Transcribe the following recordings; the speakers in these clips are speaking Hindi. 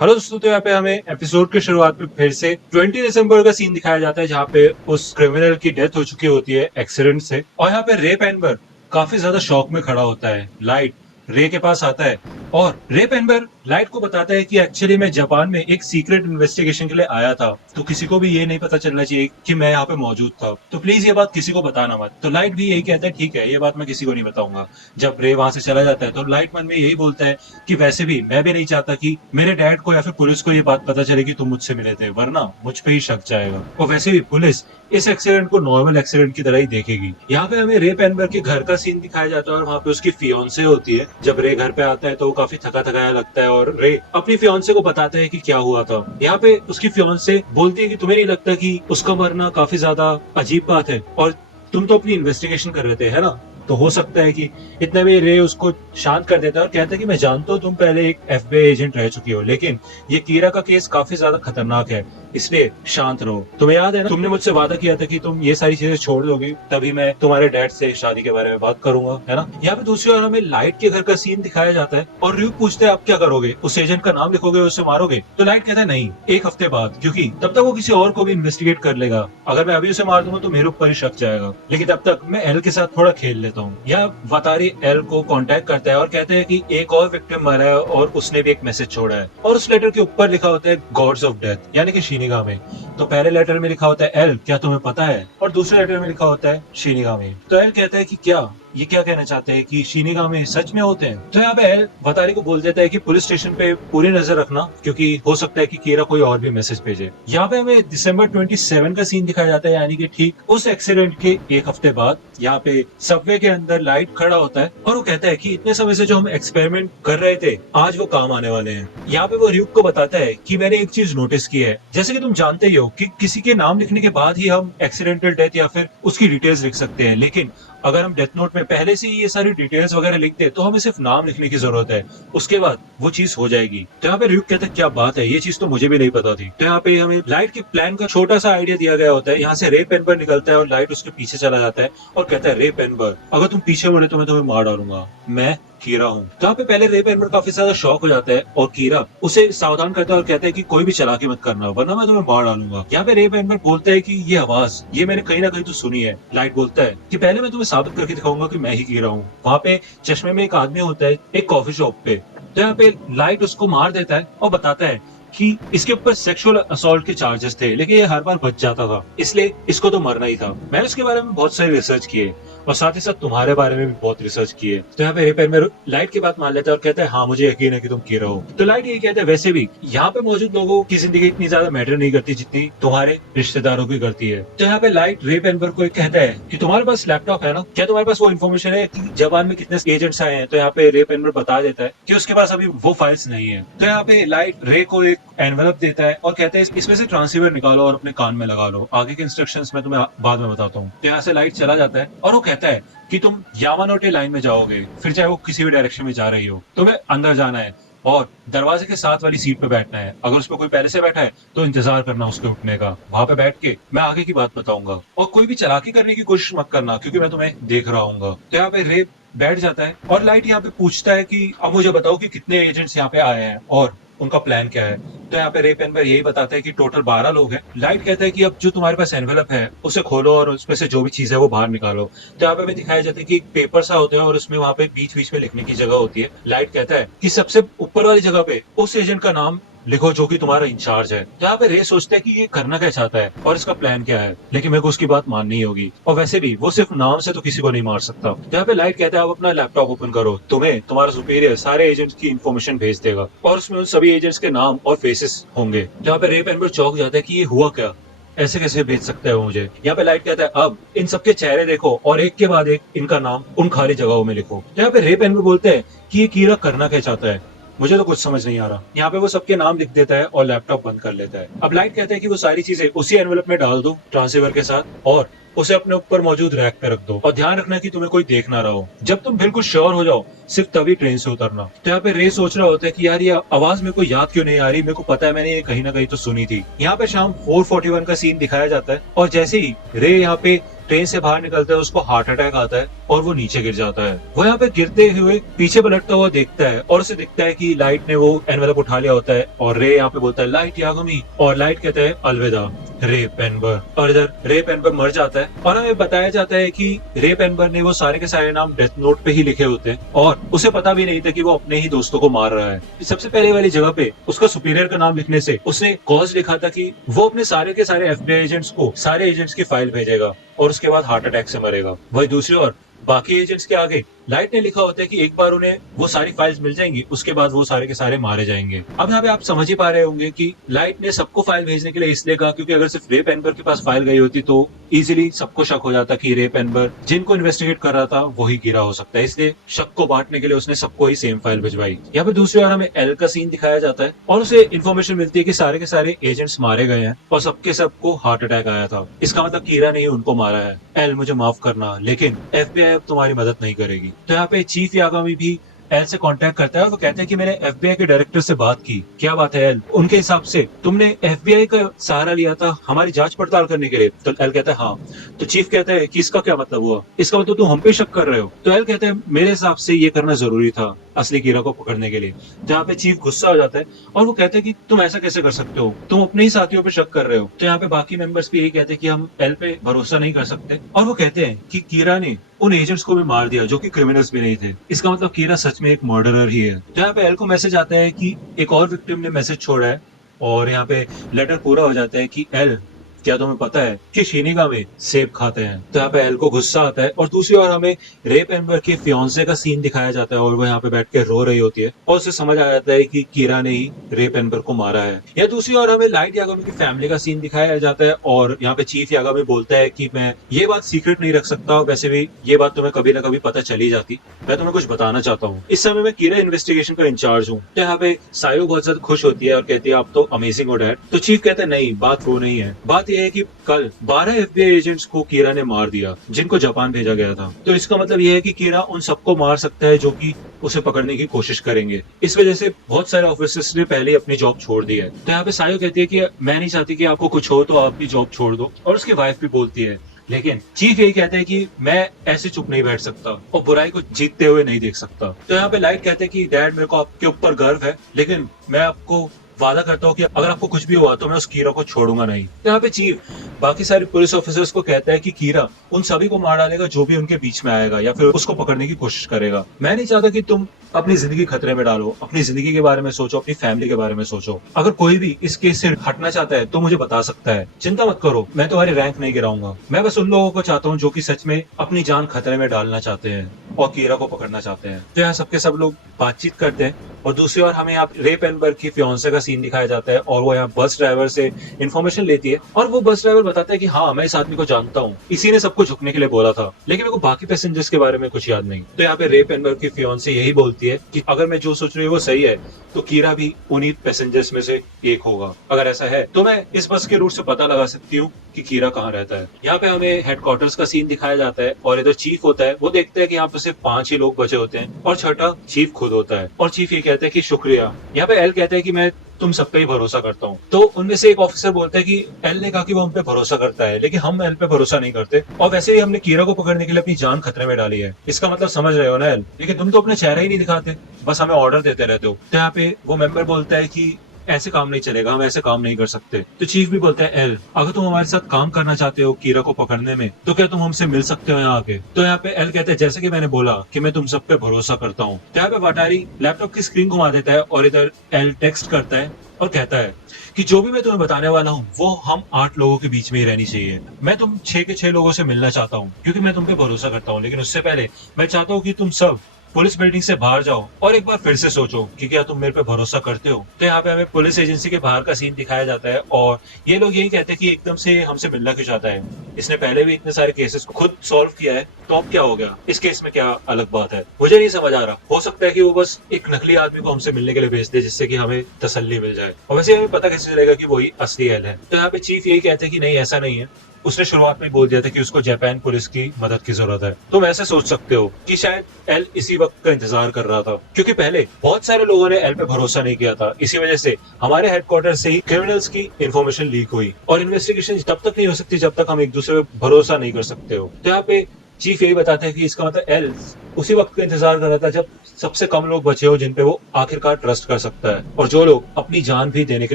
हेलो दोस्तों, तो यहाँ पे हमें एपिसोड की शुरुआत में फिर से 20 दिसंबर का सीन दिखाया जाता है जहाँ पे उस क्रिमिनल की डेथ हो चुकी होती है एक्सीडेंट से। और यहाँ पे रे पेनबर काफी ज्यादा शॉक में खड़ा होता है। लाइट रे के पास आता है और रे पेनबर लाइट को बताता है कि एक्चुअली मैं जापान में एक सीक्रेट इन्वेस्टिगेशन के लिए आया था, तो किसी को भी ये नहीं पता चलना चाहिए कि मैं यहाँ पे मौजूद था, तो प्लीज ये बात किसी को बताना मत। तो लाइट भी यही कहता है, ठीक है, ये बात मैं किसी को नहीं बताऊंगा। जब रे वहां से चला जाता है तो लाइट मन में यही बोलता है कि वैसे भी मैं भी नहीं चाहता कि मेरे डैड को या फिर पुलिस को ये बात पता चले कि तुम मुझसे मिले थे, वरना मुझ पे ही शक जाएगा। और वैसे भी पुलिस इस एक्सीडेंट को नॉर्मल एक्सीडेंट की तरह ही देखेगी। यहाँ पे हमें रे पेनबर के घर का सीन दिखाया जाता है और वहाँ पे उसकी फियोन्से होती है। जब रे घर पे आता है तो वो काफी थका थकाया लगता है और रे अपनी फियोन्से को बताता है कि क्या हुआ था। यहाँ पे उसकी फियोन्से बोलती है कि तुम्हें नहीं लगता कि उसका मरना काफी ज्यादा अजीब बात है, और तुम तो अपनी इन्वेस्टिगेशन कर रहे थे, है ना? तो हो सकता है कि इतने में रे उसको शांत कर देता है और कहता है कि मैं जानता हूँ तुम पहले एक एफबीआई एजेंट रह चुकी हो, लेकिन ये कीरा का केस काफी ज्यादा खतरनाक है, इसलिए शांत रहो। तुम्हें याद है ना, तुमने मुझसे वादा किया था कि तुम ये सारी चीजें छोड़ दोगे तभी मैं तुम्हारे डैड से शादी के बारे में बात करूंगा, है ना? यहाँ पे दूसरी ओर हमें लाइट के घर का सीन दिखाया जाता है और र्यूक पूछते हैं आप क्या करोगे, उस एजेंट का नाम लिखोगे, उसे मारोगे? तो लाइट कहता है नहीं, एक हफ्ते बाद, क्योंकि तब तक वो किसी और को भी इन्वेस्टिगेट कर लेगा। अगर मैं अभी उसे मार दूंगा तो मेरे ऊपर ही शक जाएगा, लेकिन तब तक मैं एल के साथ थोड़ा खेल लेता हूँ। या वतारी एल को कांटेक्ट करता है और कहते हैं कि एक और विक्टिम मरा है और उसने भी एक मैसेज छोड़ा है, और उस लेटर के ऊपर लिखा होता है गॉड्स ऑफ डेथ, यानी कि शिनिगामी। तो पहले लेटर में लिखा होता है एल क्या तुम्हें पता है, और दूसरे लेटर में लिखा होता है शिनिगामी। तो एल कहता है कि क्या ये क्या कहना चाहते हैं कि शिनिगामी सच में होते हैं? तो यहाँ पे एल वतारी को बोल देता है कि पुलिस स्टेशन पे पूरी नजर रखना, क्योंकि हो सकता है कि कीरा कोई और भी मैसेज भेजे। यहाँ पे हमें दिसंबर 27 का सीन दिखाया जाता है, यानी कि ठीक उस एक्सीडेंट के एक हफ्ते बाद। यहाँ पे सबवे के अंदर लाइट खड़ा होता है और वो कहता है कि इतने समय से जो हम एक्सपेरिमेंट कर रहे थे आज वो काम आने वाले हैं। यहाँ पे वो र्यूक को बताता है कि मैंने एक चीज नोटिस की है, जैसे कि तुम जानते ही हो कि किसी के नाम लिखने के बाद ही हम एक्सीडेंटल डेथ या फिर उसकी डिटेल्स लिख सकते हैं, लेकिन अगर हम डेथ नोट में पहले से ही ये सारी डिटेल्स वगैरह लिखते तो हमें सिर्फ नाम लिखने की जरूरत है, उसके बाद वो चीज हो जाएगी। तो यहाँ पे र्यूक कहता है क्या बात है, ये चीज तो मुझे भी नहीं पता थी। तो यहाँ पे हमें लाइट के प्लान का छोटा सा आइडिया दिया गया होता है। यहाँ से रे पेनबर निकलता है और लाइट उसके पीछे चला जाता है और कहता है रे पेनबर अगर तुम पीछे मुड़े तो मैं तुम्हें मार डालूंगा, मैं कीरा हूँ। तो यहाँ पे पहले रे पेनबर काफी ज्यादा शॉक हो जाता है और कीरा उसे सावधान करता है और कहता है कि कोई भी चालाकी मत करना वरना मैं तुम्हें मार डालूंगा। यहाँ पे रे पेनबर बोलता है कि ये आवाज ये मैंने कहीं ना कहीं तो सुनी है। लाइट बोलता है कि पहले मैं तुम्हें साबित करके दिखाऊंगा कि मैं ही कीरा हूँ। वहाँ पे चश्मे में एक आदमी होता है एक कॉफी शॉप पे। तो यहाँ पे लाइट उसको मार देता है और बताता है कि इसके ऊपर सेक्सुअल असॉल्ट के चार्जेस थे, लेकिन ये हर बार बच जाता था, इसलिए इसको तो मरना ही था। मैंने उसके बारे में बहुत सारी रिसर्च की है और साथ ही साथ तुम्हारे बारे में भी बहुत रिसर्च की है। तो यहाँ पे रिपेयर में लाइट की बात मान लेता है और कहता है हाँ मुझे यकीन है कि तुम कीरा हो। तो लाइट ये कहता है वैसे भी यहाँ पे मौजूद लोगों की जिंदगी इतनी ज्यादा मैटर नहीं करती जितनी तुम्हारे रिश्तेदारों की करती है। तो यहाँ पे लाइट रे पेनबर को कहता है कि तुम्हारे पास लैपटॉप है ना, क्या तुम्हारे पास वो इन्फॉर्मेशन है कि जापान में कितने एजेंट्स आए हैं? तो यहाँ पे रे पेनबर बता देता है कि उसके पास अभी वो फाइल्स नहीं है। तो यहाँ पे लाइट रे को एक एनवेलप देता है और कहता है इसमें से ट्रांसीवर निकालो और अपने कान में लगा लो, आगे के इंस्ट्रक्शंस मैं तुम्हें बाद में बताता हूँ। तो यहाँ से लाइट चला जाता है और वो कहता है कि तुम यामानोटे लाइन में जाओगे, फिर चाहे वो किसी भी डायरेक्शन में जा रही हो, तुम्हें अंदर जाना है और दरवाजे के साथ वाली सीट पे बैठना है। अगर उस पर कोई पहले से बैठा है तो इंतजार करना उसके उठने का, वहां पे बैठ के मैं आगे की बात बताऊंगा, और कोई भी चालाकी करने की कोशिश मत करना क्योंकि मैं तुम्हें देख रहा हूँ। तो यहाँ पे रे बैठ जाता है और लाइट यहाँ पे पूछता है कि अब मुझे बताओ कि कितने एजेंट्स यहाँ पे आए हैं और उनका प्लान क्या है। तो यहाँ पे रे पेनबर यही बताता है कि टोटल 12 लोग हैं। लाइट कहता है कि अब जो तुम्हारे पास एनवेलप है उसे खोलो और उसमें से जो भी चीज है वो बाहर निकालो। तो यहाँ पे हमें दिखाया जाता है कि एक पेपर सा होता है और उसमें वहाँ पे बीच बीच में लिखने की जगह होती है। लाइट कहता है कि सबसे ऊपर वाली जगह पे उस एजेंट का नाम लिखो जो कि तुम्हारा इंचार्ज है। तो यहाँ पे रे सोचता है कि ये करना क्या चाहता है और इसका प्लान क्या है, लेकिन मेरे को उसकी बात माननी ही होगी, और वैसे भी वो सिर्फ नाम से तो किसी को नहीं मार सकता। तो यहाँ पे लाइट कहता है आप अपना लैपटॉप ओपन करो, तुम्हें तुम्हारा सुपीरियर सारे एजेंट्स की इन्फॉर्मेशन भेज देगा और उसमें उन सभी एजेंट्स के नाम और फेसेस होंगे। जहाँ पे रे पेनबर चौंक जाता है कि ये हुआ क्या, ऐसे कैसे भेज सकते हैं मुझे। यहाँ पे लाइट कहता है अब इन सबके चेहरे देखो और एक के बाद एक इनका नाम उन खाली जगहों में लिखो। यहाँ पे रे पेनबर बोलते हैं कि ये कीरा करना क्या चाहता है, मुझे तो कुछ समझ नहीं आ रहा। यहाँ पे वो सबके नाम लिख देता है और लैपटॉप बंद कर लेता है। अब लाइट कहता है कि वो सारी चीजें उसी एनवेलप में डाल दो ट्रांसीवर के साथ और उसे अपने ऊपर मौजूद रैक पे रख दो, और ध्यान रखना कि तुम्हें कोई देख ना रहा हो। जब तुम बिल्कुल श्योर हो जाओ सिर्फ तभी ट्रेन से उतरना। तो यहाँ पे रे सोच रहा होता है कि यार ये आवाज मेरे को याद क्यों नहीं आ रही, मेरे को पता है मैंने ये कहीं ना कहीं तो सुनी थी। यहाँ पे शाम 4:41 का सीन दिखाया जाता है और जैसे ही रे यहाँ पे ट्रेन से बाहर निकलता है उसको हार्ट अटैक आता है और वो नीचे गिर जाता है। वो यहाँ पे गिरते हुए पीछे पलटता हुआ देखता है और उसे दिखता है कि लाइट ने वो एनवेलप उठा लिया होता है और रे यहाँ पे बोलता है लाइट यागमी, और लाइट कहता है अलविदा रे पेनबर, और इधर रे पेनबर मर जाता है। और हमें बताया जाता है कि रे पेनबर ने वो सारे के सारे नाम डेथ नोट पे ही लिखे होते हैं और उसे पता भी नहीं था कि वो अपने ही दोस्तों को मार रहा है। सबसे पहले वाली जगह पे उसका सुपीरियर का नाम लिखने से उसने कॉज लिखा था कि वो अपने सारे के सारे एफबीआई एजेंट्स को सारे एजेंट्स की फाइल भेजेगा और उसके बाद हार्ट अटैक से मरेगा। वही दूसरी ओर बाकी एजेंट्स के आगे लाइट ने लिखा होता है कि एक बार उन्हें वो सारी फाइल्स मिल जाएंगी, उसके बाद वो सारे के सारे मारे जाएंगे। अब यहाँ पे आप समझ ही पा रहे होंगे कि लाइट ने सबको फाइल भेजने के लिए इसलिए कहा क्योंकि अगर सिर्फ रे पेनबर के पास फाइल गई होती तो इजीली सबको शक हो जाता कि रे पेनबर जिनको इन्वेस्टिगेट कर रहा था वही गिरा हो सकता है, इसलिए शक को बांटने के लिए उसने सबको ही सेम फाइल भिजवाई। यहाँ पे दूसरी ओर हमें एल का सीन दिखाया जाता है और उसे इन्फॉर्मेशन मिलती है कि सारे के सारे एजेंट्स मारे गए हैं और सबके सबको हार्ट अटैक आया था। इसका मतलब कीरा ने ही उनको मारा है। एल मुझे माफ करना, लेकिन एफबीआई अब तुम्हारी मदद नहीं करेगी। तो यहाँ पे चीफ यागामी भी एल से कांटेक्ट करता है और वो कहते हैं कि मैंने एफबीआई के डायरेक्टर से बात की। क्या बात है एल? उनके हिसाब से तुमने एफबीआई का सहारा लिया था हमारी जांच पड़ताल करने के लिए। तो एल कहता है हाँ। तो चीफ कहता है कि इसका क्या मतलब हुआ? इसका मतलब तुम हम पे शक कर रहे हो? तो एल कहते हैं मेरे हिसाब से ये करना जरूरी था असली कीरा को पकड़ने के लिए। तो यहाँ पे चीफ गुस्सा हो जाता है और वो कहते हैं कि तुम ऐसा कैसे कर सकते हो, तुम अपने ही साथियों पे शक कर रहे हो। तो यहाँ पे बाकी मेंबर्स भी यही कहते हैं कि हम एल पे भरोसा नहीं कर सकते और वो कहते हैं कि कीरा ने उन एजेंट्स को भी मार दिया जो कि क्रिमिनल्स भी नहीं थे। इसका मतलब कीरा सच में एक मर्डरर ही है। तो यहाँ पे एल को मैसेज आता है कि एक और विक्टिम ने मैसेज छोड़ा है और यहाँ पे लेटर पूरा हो जाता है कि एल क्या तुम्हें पता है कि शिनिगामी सेब खाते हैं? तो यहाँ पे एल को गुस्सा आता है और दूसरी ओर हमें रे पेनबर के फियांसे का सीन दिखाया जाता है और वो यहाँ पे बैठ के रो रही होती है और उसे समझ आ जाता है कि कीरा ने ही रे पेनबर को मारा है। या दूसरी ओर हमें लाइट यागामी की फैमिली का सीन दिखाया जाता है और यहाँ पे चीफ यागामी बोलता है कि मैं ये बात सीक्रेट नहीं रख सकता, वैसे भी ये बात तुम्हें कभी ना कभी पता चली जाती, मैं तुम्हें कुछ बताना चाहता हूँ। इस समय मैं कीरा इन्वेस्टिगेशन का इंचार्ज हूँ। तो यहाँ पे सायो बहुत ज्यादा खुश होती है और कहती है आप तो अमेजिंग हो डैड। तो चीफ कहता है नहीं, बात वो नहीं है, बात यह है कि कल 12 एफबीआई एजेंट्स को कीरा ने मार दिया जिनको जापान भेजा गया था। तो इसका मतलब यह है कि कीरा उन सबको मार सकता है जो कि उसे पकड़ने की कोशिश करेंगे। इस वजह से बहुत सारे ऑफिसर्स ने पहले अपनी जॉब छोड़ दी है। तो यहाँ पे सायो कहती है कि मैं नहीं चाहती कि आपको कुछ हो तो आप भी जॉब छोड़ दो, और उसकी वाइफ भी बोलती है, लेकिन चीफ यही कहते हैं कि मैं ऐसे चुप नहीं बैठ सकता और बुराई को जीतते हुए नहीं देख सकता। तो यहाँ पे लाइट कहते हैं कि डैड मेरे को आपके ऊपर गर्व है, लेकिन मैं आपको वादा करता हूँ कि अगर आपको कुछ भी हुआ तो मैं उस कीरा को छोड़ूंगा नहीं। यहाँ पे चीफ बाकी सारे पुलिस ऑफिसर्स को कहता है कि कीरा उन सभी को मार डालेगा जो भी उनके बीच में आएगा या फिर उसको पकड़ने की कोशिश करेगा। मैं नहीं चाहता कि तुम अपनी जिंदगी खतरे में डालो, अपनी जिंदगी के बारे में सोचो, अपनी फैमिली के बारे में सोचो। अगर कोई भी इस केस से हटना चाहता है तो मुझे बता सकता है, चिंता मत करो, मैं तुम्हारी रैंक नहीं गिराऊंगा। मैं बस उन लोगों को चाहता हूँ जो कि सच में अपनी जान खतरे में डालना चाहते हैं और कीरा को पकड़ना चाहते हैं। तो यहाँ सबके सब लोग बातचीत करते हैं और दूसरी ओर हमें यहाँ रे पेनबर की फियांसे का सीन दिखाया जाता है और वो यहाँ बस ड्राइवर से इन्फॉर्मेशन लेती है और वो बस ड्राइवर बताता है कि हाँ मैं इस आदमी को जानता हूँ, इसी ने सबको झुकने के लिए बोला था, लेकिन मेरे को बाकी पैसेंजर्स के बारे में कुछ याद नहीं। तो यहाँ पे रे पेनबर की फियांसे यही बोलती है कि अगर मैं जो सोच रही हूँ वो सही है तो कीरा भी उन्हीं पैसेंजर्स में से एक होगा। अगर ऐसा है तो मैं इस बस के रूट से पता लगा सकती हूँ कि कीरा कहाँ रहता है। यहाँ पे हमें हेडक्वार्टर्स का सीन दिखाया जाता है और इधर चीफ होता है, वो देखता है कि यहाँ पे सिर्फ 5 ही लोग बचे होते हैं और छठा चीफ खुद होता है और चीफ ये कहता है कि शुक्रिया। यहाँ पे एल कहता है कि मैं तुम सब पे ही भरोसा करता हूँ। तो उनमें से एक ऑफिसर बोलता है कि एल ने कहा कि वो हम पे भरोसा करता है, लेकिन हम एल पे भरोसा नहीं करते और वैसे ही हमने कीरा को पकड़ने के लिए अपनी जान खतरे में डाली है। इसका मतलब समझ रहे हो ना एल, लेकिन तुम तो अपना चेहरा ही नहीं दिखाते, बस हमें ऑर्डर देते रहते हो। तो यहाँ पे वो मेंबर बोलता है कि ऐसे काम नहीं चलेगा, हम ऐसे काम नहीं कर सकते। तो चीफ भी बोलता है एल अगर तुम हमारे साथ काम करना चाहते हो कीरा को पकड़ने में तो क्या तुम हमसे मिल सकते हो यहाँ आके। तो यहाँ पे एल कहते हैं जैसे कि मैंने बोला कि मैं तुम सब पे भरोसा करता हूँ। तो यहाँ पे वाटारी लैपटॉप की स्क्रीन घुमा देता है और इधर एल टेक्स्ट करता है और कहता है कि जो भी मैं तुम्हें बताने वाला हूँ वो हम 8 लोगों के बीच में ही रहनी चाहिए। मैं तुम 6 के 6 लोगों से मिलना चाहता हूँ क्योंकि मैं तुम पे भरोसा करता हूँ, लेकिन उससे पहले मैं चाहता हूँ कि तुम सब पुलिस बिल्डिंग से बाहर जाओ और एक बार फिर से सोचो कि क्या तुम मेरे पे भरोसा करते हो। तो यहाँ पे हमें पुलिस एजेंसी के बाहर का सीन दिखाया जाता है और ये लोग यही कहते हैं कि एकदम से हमसे मिलना क्यों चाहता है, इसने पहले भी इतने सारे केसेस को खुद सॉल्व किया है, तो अब क्या हो गया, इस केस में क्या अलग बात है, मुझे नहीं समझ आ रहा। हो सकता है कि वो बस एक नकली आदमी को हमसे मिलने के लिए भेज दे जिससे कि हमें तसल्ली मिल जाए, और वैसे हमें पता कैसे चलेगा कि वही असली एल है। तो यहाँ पे चीफ यही कहते हैं कि नहीं ऐसा नहीं है, उसने शुरुआत में बोल दिया था कि उसको जापान पुलिस की मदद की जरूरत है। तुम ऐसे सोच सकते हो कि शायद एल इसी वक्त का इंतजार कर रहा था, क्योंकि पहले बहुत सारे लोगों ने एल पे भरोसा नहीं किया था। इसी वजह से हमारे हेडक्वार्टर से ही क्रिमिनल्स की इंफॉर्मेशन लीक हुई, और इन्वेस्टिगेशन तब तक नहीं हो सकती जब तक हम एक दूसरे पे भरोसा नहीं कर सकते हो। तो यहाँ पे चीफ यही बताते हैं कि इसका मतलब एल उसी वक्त का इंतजार कर रहा था जब सबसे कम लोग बचे हो जिन पे वो आखिरकार ट्रस्ट कर सकता है, और जो लोग अपनी जान भी देने के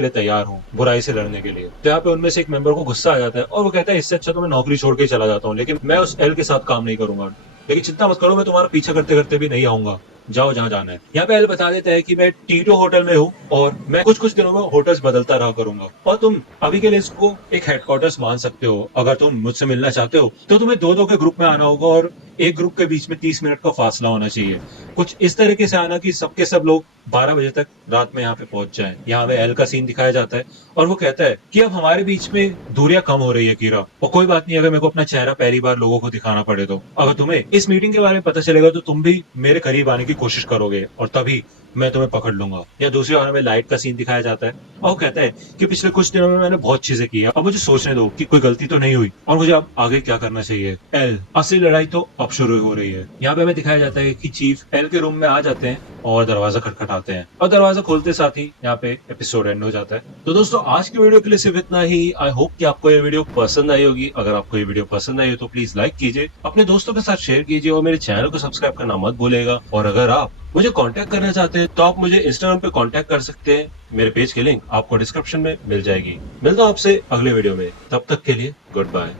लिए तैयार हो बुराई से लड़ने के लिए। तो यहाँ पे उनमें से एक मेंबर को गुस्सा आ जाता है और वो कहता है इससे अच्छा तो मैं नौकरी छोड़ के चला जाता हूँ, लेकिन मैं उस एल के साथ काम नहीं करूंगा। लेकिन चिंता मत करो, मैं तुम्हारा पीछा करते करते भी नहीं आऊंगा, जाओ जहां जाना है। यहाँ पे एल बता देता है कि मैं टीटो होटल में हूँ और मैं कुछ कुछ दिनों में होटल्स बदलता रहा करूंगा, और तुम अभी के लिए इसको एक हेडक्वार्टर्स मान सकते हो। अगर तुम मुझसे मिलना चाहते हो तो तुम्हें दो दो के ग्रुप में आना होगा, और एक ग्रुप के बीच में 30 मिनट का फासला होना चाहिए। कुछ इस तरीके से आना कि सबके सब लोग 12 बजे तक रात में यहाँ पे पहुंच जाएं। यहाँ पे एल का सीन दिखाया जाता है और वो कहता है कि अब हमारे बीच में दूरियां कम हो रही है कीरा, और कोई बात नहीं अगर मेरे को अपना चेहरा पहली बार लोगों को दिखाना पड़े तो। अगर तुम्हें इस मीटिंग के बारे में पता चलेगा तो तुम भी मेरे करीब आने की कोशिश करोगे, और तभी मैं तुम्हें पकड़ लूंगा। या दूसरी ओर हमें लाइट का सीन दिखाया जाता है और वो कहता है कि पिछले कुछ दिनों में मैंने बहुत चीजें की है, अब मुझे सोचने दो कि कोई गलती तो नहीं हुई और मुझे अब आगे क्या करना चाहिए। एल असली लड़ाई तो अब शुरू हो रही है। यहाँ पे हमें दिखाया जाता है कि चीफ एल के रूम में आ जाते हैं और दरवाजा खटखटाते हैं, और दरवाजा खोलते साथ ही यहाँ पे एपिसोड एंड हो जाता है। तो दोस्तों आज की वीडियो के लिए सिर्फ इतना ही। आई होप कि आपको ये वीडियो पसंद आई होगी। अगर आपको ये वीडियो पसंद आई हो तो प्लीज लाइक कीजिए, अपने दोस्तों के साथ शेयर कीजिए और मेरे चैनल को सब्सक्राइब करना मत भूलेगा। और अगर आप मुझे कांटेक्ट करना चाहते हैं तो आप मुझे इंस्टाग्राम पे कांटेक्ट कर सकते हैं। मेरे पेज की लिंक आपको डिस्क्रिप्शन में मिल जाएगी। मिलता हूं आपसे अगले वीडियो में, तब तक के लिए गुड बाय।